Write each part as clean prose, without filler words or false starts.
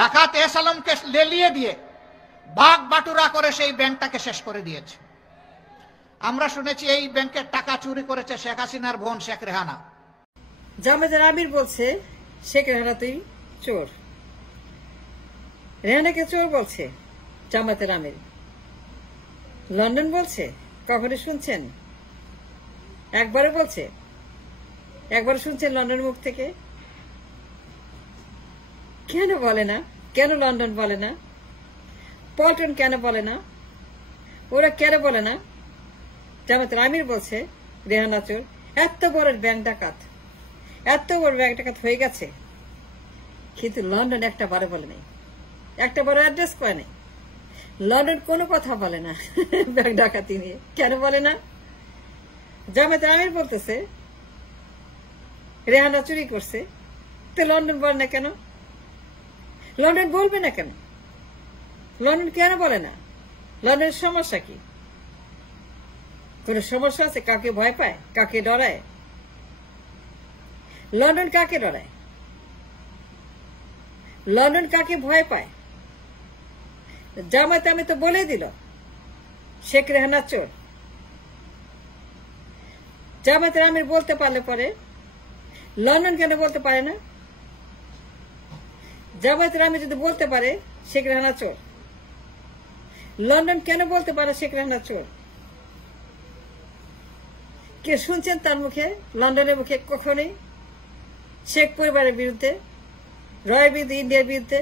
ডাকাত এস আলমকে লেলিয়ে দিয়ে ভাগ বাটুরা করে সেই ব্যাংকটাকে শেষ করে দিয়েছে। আমরা শুনেছি এই ব্যাংকের টাকা চুরি করেছে শেখ হাসিনার বোন শেখ রেহানা। জামাতের আমির বলছে শেখ রেহানা তুই চোর, রেহানাকে চোর বলছে জামাতের আমির। লন্ডন বলছে, কখনো শুনছেন? একবারে বলছে, একবার শুনছেন লন্ডন মুখ থেকে? কেন বলে না? কেন লন্ডন বলে না? পল্টন কেন বলে না? ওরা কেন বলে না? জামাতের আমির বলছে রেহানা চোর। এত বড় ব্যাংক ডাকাত, এত বড় ব্যাংক ডাকাত হয়ে গেছে, কিন্তু লন্ডন একটা বারে বলে নাই, একটা বড় অ্যাড্রেস করে নেই। লন্ডন কোনো কথা বলে না ব্যাংক ডাকাতি নিয়ে। কেন বলে না? জামাতের আমির বলতেছে রেহানা চুরি করছে, তো লন্ডন বলে না কেন? লন্ডন বলবে না কেন? লন্ডন কেন বলে না? লন্ডনের সমস্যা কি? কোন সমস্যা আছে? কাকে ভয় পায়? কাকে ডরায়? লন্ডন কাকে ডরায়? লন্ডন কাকে ভয় পায়? জামাতে আমি তো বলে দিল শেখ রেহানা চোর। জামাতের আমির বলতে পারলে পরে লন্ডন কেন বলতে পারে না? জামাতের আমির যদি বলতে পারে শেখ রেহানা চোর, লন্ডন কেন বলতে পারে শেখ রেহানা চোর? কে শুনছেন তার মুখে, লন্ডনের মুখে কখনোই শেখ পরিবারের বিরুদ্ধে, রয়ের বিরুদ্ধে, ইন্ডিয়ার বিরুদ্ধে,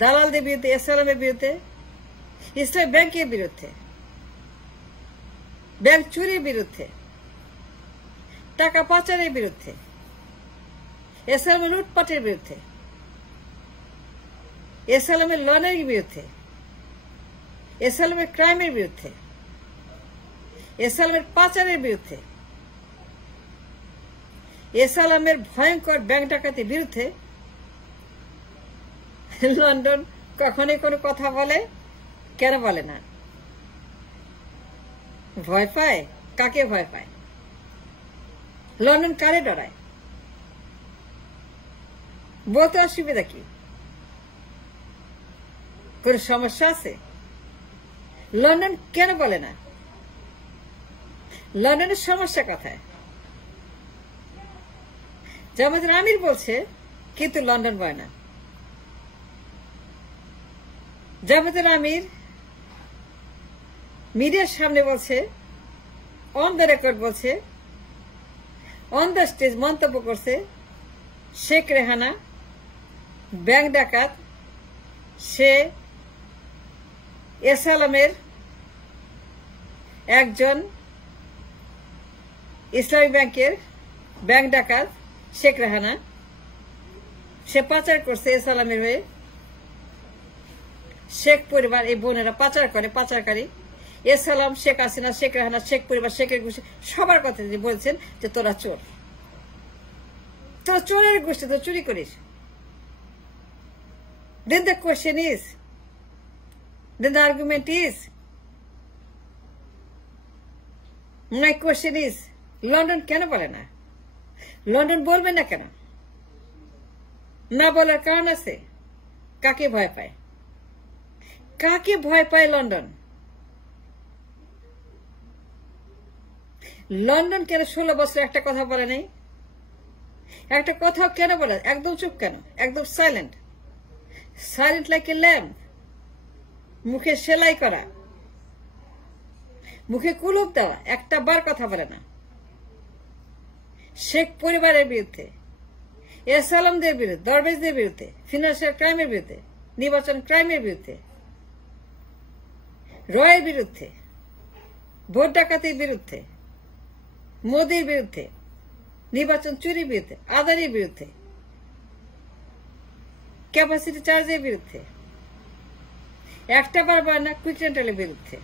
দালালদের বিরুদ্ধে, এসএলএমের বিরুদ্ধে, ইসলামী ব্যাংকের বিরুদ্ধে, ব্যাংক চুরির বিরুদ্ধে, টাকা পাচারের বিরুদ্ধে, এসএলএম লুটপাটের বিরুদ্ধে, এসএলএমের লনের বিরুদ্ধে, এসএলএমের ক্রাইমের বিরুদ্ধে, এসএলএমের পাচারের বিরুদ্ধে, এসএলএমের ভয়ঙ্কর ব্যাংক ডাকাতির বিরুদ্ধে লন্ডন কখনোই কোনো কথা বলে? কেন বলে না? ভয় পায়? কাকে ভয় পায়? লন্ডন কারে ডরায়? বলতে অসুবিধা কি? কোন সমস্যা আছে? লন্ডন কেন বলে না? লন্ডনের সমস্যা কোথায়? জামাতের আমির বলছে কিন্তু লন্ডন বলে না। জামাতের আমির মিডিয়ার সামনে বলছে, অন দ্য রেকর্ড বলছে, অন দ্য স্টেজ মন্তব্য করছে শেখ রেহানা ব্যাংক ডাকাত, সে এসএলএমের একজন ইসলামী ব্যাংকের ব্যাংক ডাকাত শেখ রেহানা, সে পাচার করছে এসএলএমের হয়ে। শেখ পরিবার, এই বোনেরা পাচার করে, পাচারকারী। এসএলএম, শেখ হাসিনা, শেখ রেহানা, শেখ পরিবার, শেখের গোষ্ঠী, সবার কথা তিনি বলছেন যে তোরা চোর, তোরা চোরের গোষ্ঠী, তো চুরি করিস। Then the question is, then the argument is, my question is, London কেন বলে না? লন্ডন বলবে না কেন? না বলার কারণ আছে। কাকে ভয় পায়? কাকে ভয় পায় লন্ডন? লন্ডন কেন 16 বছর একটা কথা বলে নাই? একটা কথা কেন বলে? একদম চুপ কেন? একদম silent, silent like a lamp. মুখে সেলাই করা, মুখে কুলুপ দেওয়া, একটা বার কথা বলে না। শেখ পরিবারের বিরুদ্ধে, এসএলএমদের বিরুদ্ধে, দরবেশদের বিরুদ্ধে, ফিনান্সিয়াল ক্রাইমের বিরুদ্ধে, নির্বাচন ক্রাইমের বিরুদ্ধে, রয়ের বিরুদ্ধে, ভোট ডাকাতির বিরুদ্ধে, মোদির বিরুদ্ধে, নির্বাচন চুরির বিরুদ্ধে, আদানির বিরুদ্ধে, ক্যাপাসিটি চার্জের বিরুদ্ধে, একটা বার না কুইক রেন্টালের বিরুদ্ধে,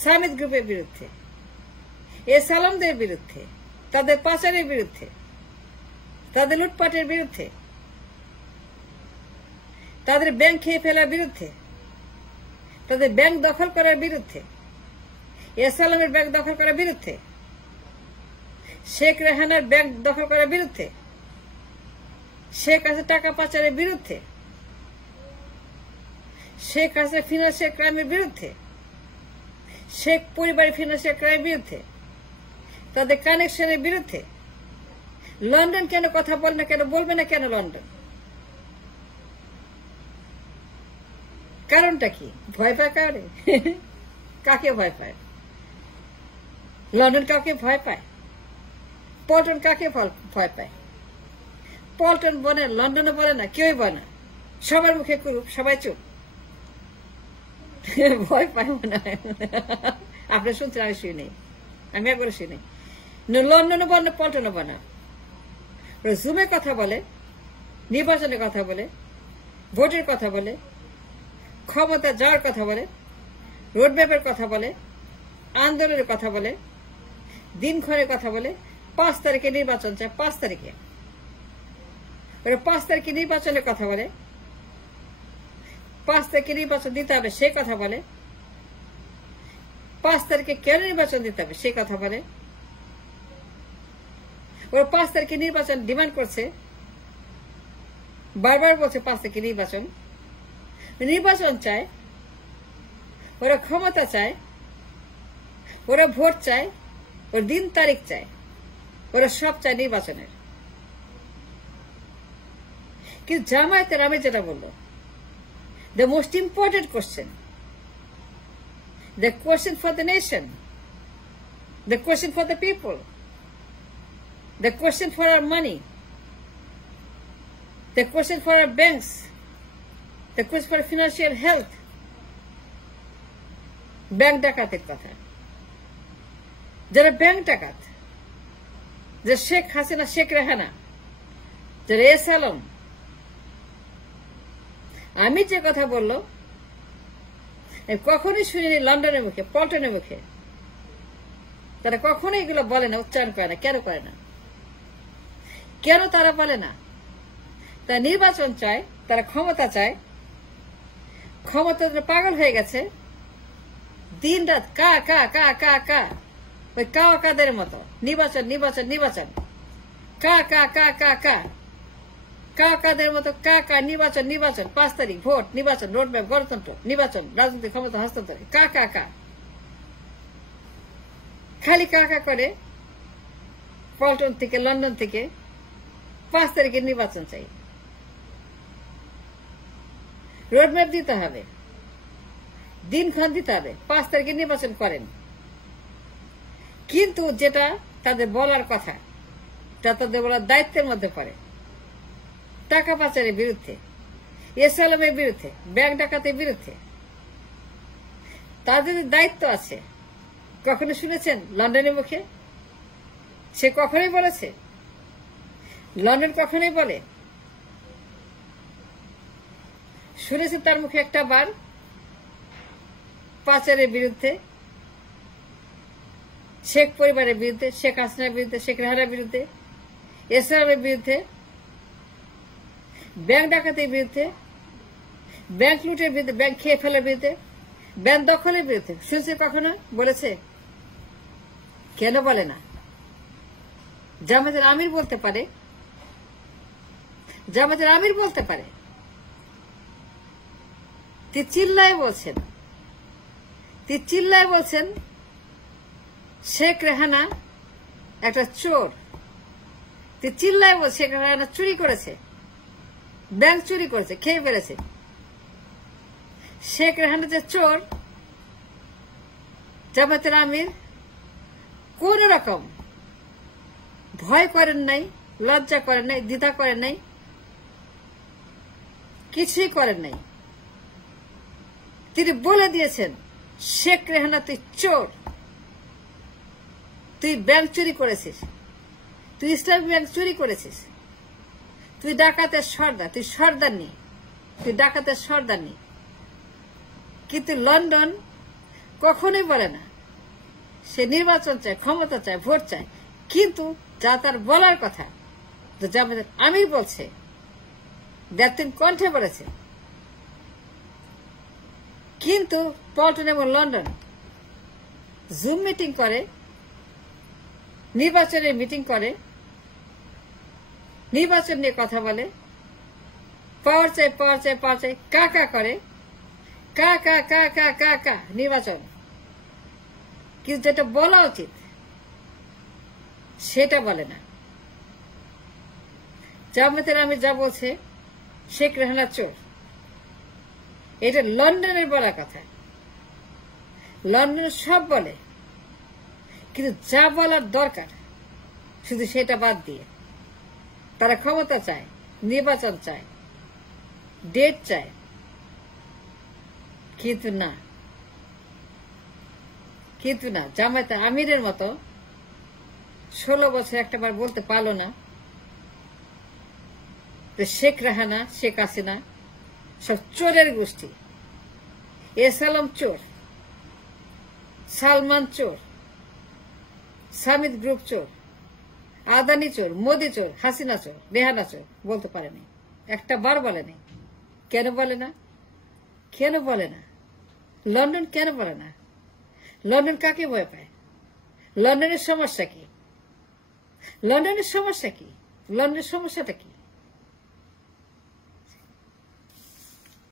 সামিত গ্রুপের বিরুদ্ধে, এসএলএমদের বিরুদ্ধে, তাদের পাচারের বিরুদ্ধে, তাদের লুটপাটের বিরুদ্ধে, তাদের ব্যাংক খেয়ে ফেলার বিরুদ্ধে, তাদের ব্যাংক দখল করার বিরুদ্ধে, এসএলএমের ব্যাংক দখল করার বিরুদ্ধে, শেখ রেহানার ব্যাংক দখল করার বিরুদ্ধে, শেখ হাসিনা টাকা পাচারের বিরুদ্ধে, শেখ হাসিনা ফিনান্সিয়াল ক্রাইমের বিরুদ্ধে, শেখ পরিবারের ফিনান্সিয়াল ক্রাইমের বিরুদ্ধে, তাদের কানেকশনের বিরুদ্ধে। লন্ডন কেন কথা বলে না, কেন বলবে না কেন লন্ডন? কারণটা কি? ভয় পায় কারে? কাকে ভয় পায়? লন্ডন কাকে ভয় পায়? পল্টন কাকে ভয় পায়? পল্টন বলে, লন্ডনে বলে না, কেউই বলে না। সবার মুখে করুক, সবাই চুপ। ভয় পায় মনে হয়। আপনি শুনছেন, আমি শুনি, আমি একবার শুনি। লন্ডনে বলে না, পল্টনে বলে না। জুমে কথা বলে, নির্বাচনের কথা বলে, ভোটের কথা বলে, ক্ষমতা যাওয়ার কথা বলে, রোডম্যাপের কথা বলে, আন্দোলনের কথা বলে, দিনক্ষণের কথা বলে। 5 তারিখে নির্বাচন চায়, 5 তারিখে। 5 তারিখে নির্বাচনের কথা বলে, 5 তারিখে নির্বাচন দিতে হবে সে কথা বলে, 5 তারিখে কেন নির্বাচন দিতে হবে সে কথা বলে। ওরা 5 তারিখে নির্বাচন ডিমান্ড করছে, বারবার বলছে 5 তারিখে নির্বাচন। নির্বাচন চায়, ওরা ক্ষমতা চায়, ওরা ভোট চায়, ওরা দিন তারিখ চায়, ওরা সব চায় নির্বাচনের। কিন্তু জামায়াতের আমি যেটা বললো, the most important question, the question for the nation, the question for the people, the question for our money, the question for our banks, the question for financial health, bank ডাকাতের কথা। যারা ব্যাংক ডাকাত, যে শেখ হাসিনা, শেখ রেহানা, যারা S Alam, আমি যে কথা বললো কখনোই শুনিনি লন্ডনের মুখে, পল্টনের মুখে। তারা কখনোই এগুলো বলে না, উচ্চারণ করে না। কেন করে না? কেন তারা বলে না? তারা নির্বাচন চায়, তারা ক্ষমতা চায়। ক্ষমতা পাগল হয়ে গেছে, দিন রাত কা কা কা কা কা, ওই কাও কাদের মতো নির্বাচন নির্বাচন নির্বাচন, কা কা কা কা কা, কা কাদের মতো কা কা, নির্বাচন নির্বাচন, 5 তারিখ ভোট, নির্বাচন, রোডম্যাপ, গণতন্ত্র, নির্বাচন, রাজনৈতিক ক্ষমতা হস্তান্তর, কা কা কা, খালি কা কা করে। পল্টন থেকে, লন্ডন থেকে 5 তারিখের নির্বাচন চাই, রোডম্যাপ দিতে হবে, দিনক্ষণ দিতে হবে, 5 তারিখে নির্বাচন করেন। কিন্তু যেটা তাদের বলার কথা, তা তাদের বলার দায়িত্বের মধ্যে পড়ে। টাকা পাচারের বিরুদ্ধে, এস আলমের বিরুদ্ধে, ব্যাংক ডাকাতের বিরুদ্ধে তাদের দায়িত্ব আছে। কখনো শুনেছেন লন্ডনের মুখে? সে কখনোই বলেছে? লন্ডন কখনোই বলে? শুনেছেন তার মুখে একটা বার পাচারের বিরুদ্ধে, শেখ পরিবারের বিরুদ্ধে, শেখ হাসিনার বিরুদ্ধে, শেখ রেহানার বিরুদ্ধে, এস আলমের বিরুদ্ধে, ব্যাংক ডাকাতের বিরুদ্ধে, ব্যাংক লুটের বিরুদ্ধে, ব্যাংক খেয়ে ফেলার বিরুদ্ধে, ব্যাংক দখলের বিরুদ্ধে শুনছে? কখনো বলেছে? কেন বলে না? জামায়াতের আমির বলতে পারে, জামায়াতের আমির বলতে পারে। তিনি চিল্লায় বলছেন, তিনি চিল্লায় বলছেন শেখ রেহানা একটা চোর। তিনি চিল্লায় বলছে শেখ রেহানা চুরি করেছে, ব্যাংক চুরি করেছে, খেয়ে ফেলেছে। শেখ রেহানা যে চোর, জামায়াতের আমির কোন রকম ভয় করেন নাই, লজ্জা করেন নাই, দ্বিধা করেন নাই, কিছুই করেন নাই। তিনি বলে দিয়েছেন, শেখ রেহানা তুই চোর, তুই ব্যাংক চুরি করেছিস, তুই ইসলামী ব্যাংক চুরি করেছিস, তুই ডাকাতের সর্দার, তুই সর্দার নি, তুই ডাকাতের সর্দার নি। কিন্তু লন্ডন কখনোই বলে না সে নির্বাচন চায়, ক্ষমতা চায়, ভোট চায়। কিন্তু যা তার বলার কথা, জামায়াতের আমির বলছে, ব্যক্তির কণ্ঠে বলেছে। কিন্তু পল্টন এবং লন্ডন জুম মিটিং করে, নির্বাচনের মিটিং করে, নির্বাচন নিয়ে কথা বলে, পাওয়ার চাই পাওয়ার চাই পাওয়ার চাই, কা কা করে, কা কা কা কা কা কা নির্বাচন। কিন্তু যেটা বলা উচিত সেটা বলে না। জামায়াতের আমির যা বলছে শেখ রেহানা চোর, এটা লন্ডনের বলা কথা। লন্ডন সব বলে, কিন্তু যা বলার দরকার শুধু সেটা বাদ দিয়ে তারা ক্ষমতা চায়, নির্বাচন চায়, ডেট চায়, কিন্তু না জামায়াতে আমিরের মতো 16 বছর একটাবার বলতে পারলো না যে শেখ রেহানা, শেখ হাসিনা সব চোরের গোষ্ঠী। এসালাম চোর, সালমান চোর, সামিদ গ্রুপ চোর, আদানি চোর, মোদি চোর, হাসিনা চোর, রেহানা চোর বলতে পারেনি, একটা বার বলেনি। কেন বলে না? কেন বলে না? লন্ডন কেন বলে না? লন্ডন কাকে ভয় পায়? লন্ডনের সমস্যা কি? লন্ডনের সমস্যাটা কি?